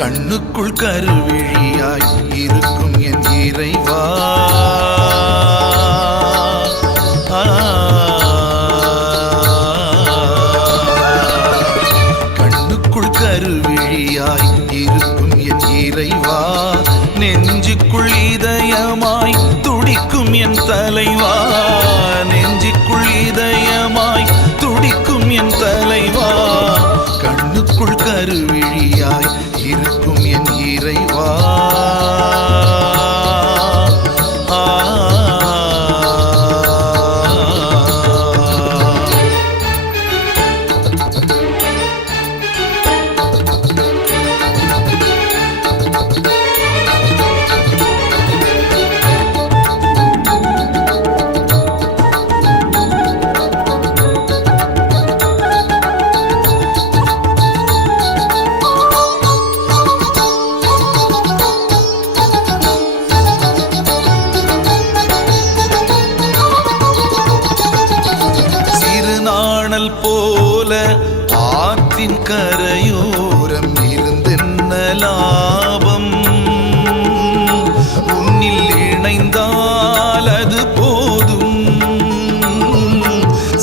கண்ணுக்குள் கருவிழியாய் இருக்கும் என் இறைவா. கண்ணுக்குள் கருவிழியாய் இருக்கும் என் இறைவா, நெஞ்சுக்குள் இதயமாய் துடிக்கும் என் தலைவா, நெஞ்சுக்குள் இதயமாய் துடிக்கும் என் தலைவா, கண்ணுக்குள் கருவிழியாய் இருக்கும் என் இறைவா. போல ஆற்றின் கரையோரம் இருந்தென்ன லாபம், உன்னில் இணைந்தால் அது போதும்.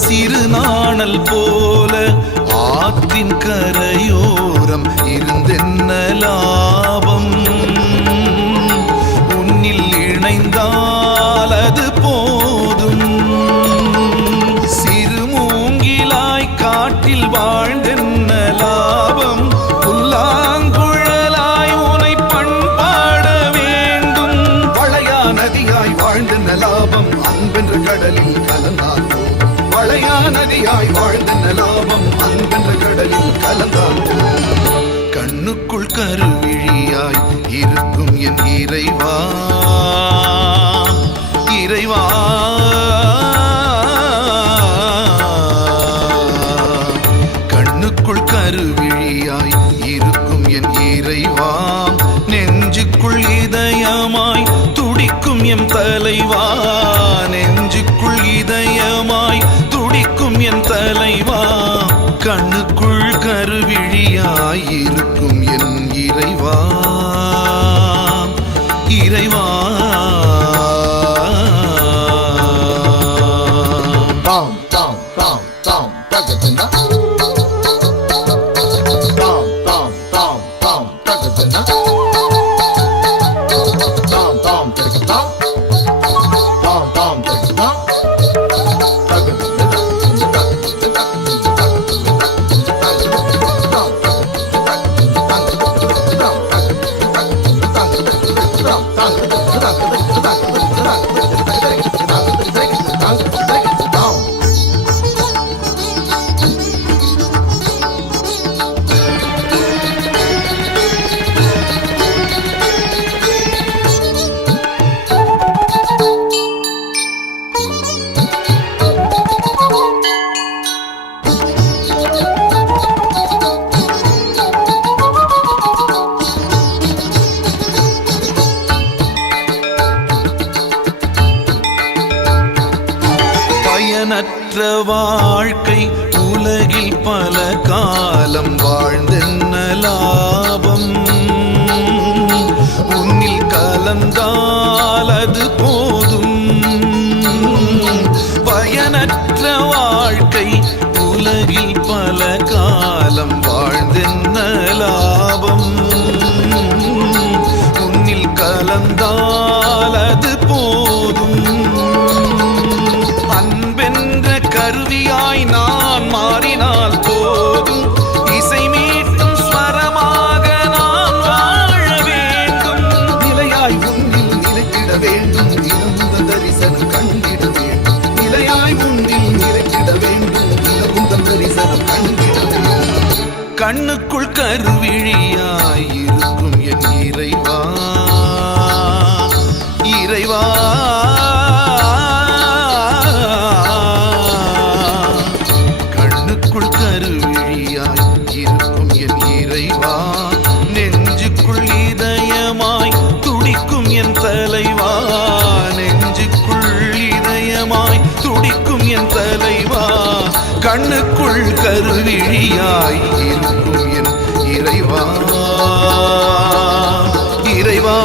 சிறு நாணல் போல ஆற்றின் கரையோரம் இருந்தென்ன லாபம், உன்னில் இணைந்தால் அது போதும். காட்டில் வாழ்ந்தென்ன லாபம், புல்லாங்குழலாய் உனை பண்பாட வேண்டும். வளையா நதியாய் வாழ்ந்தென்ன லாபம், அன்பென்ற கடலில் கலந்தால் போதும். வளையா நதியாய் வாழ்ந்தென்ன லாபம், அன்பென்ற கடலில் கலந்தால் போதும். கண்ணுக்குள் கருவிழியாய் இருக்கும் என் இறைவா, இறைவா. கருவிழியாய் இருக்கும் என் இறைவா, நெஞ்சுக்குள் இதயமாய் துடிக்கும் எம் தலைவா, நெஞ்சுக்குள் இதயமாய் துடிக்கும் என் தலைவா, கண்ணுக்குள் கருவிழியாய் இருக்கும் என் இறைவா, இறைவா. தாம் தாம் தாம் தாம் தகதனா பயனற்ற வாழ்க்கை உலகில் பல காலம் வாழ்ந்தென்ன லாபம், உன்னில் கலந்தால் அது போதும். பயனற்ற வாழ்க்கை உலகில் பல காலம் வாழ்ந்தென்ன லாபம், உன்னில் கலந்தால் அது போதும். அன்பென்ற கருவியாய் நான் மாறினால் போதும், இசை மீட்டும் ஸ்வரமாக நான் வாழ வேண்டும். நிலையாய் உன்னில் நிலைத்திட வேண்டும், நிலவுந்த தரிசனம் கண்டிட வேண்டும். நிலையாய் உன்னில் நிலைத்திட வேண்டும், நிலவுந்த தரிசனம் கண்டிட வேண்டும். கண்ணுக்குள் கருவிழியாய் இருக்கும் என் இறைவா, இறைவா. கருவிழியாய் இருக்கும் என் இறைவா, நெஞ்சுக்குள் இதயமாய் துடிக்கும் என் தலைவா, நெஞ்சுக்குள் இதயமாய் துடிக்கும் என் தலைவா, கண்ணுக்குள் கருவிழியாய் இருக்கும் என் இறைவா. இறைவா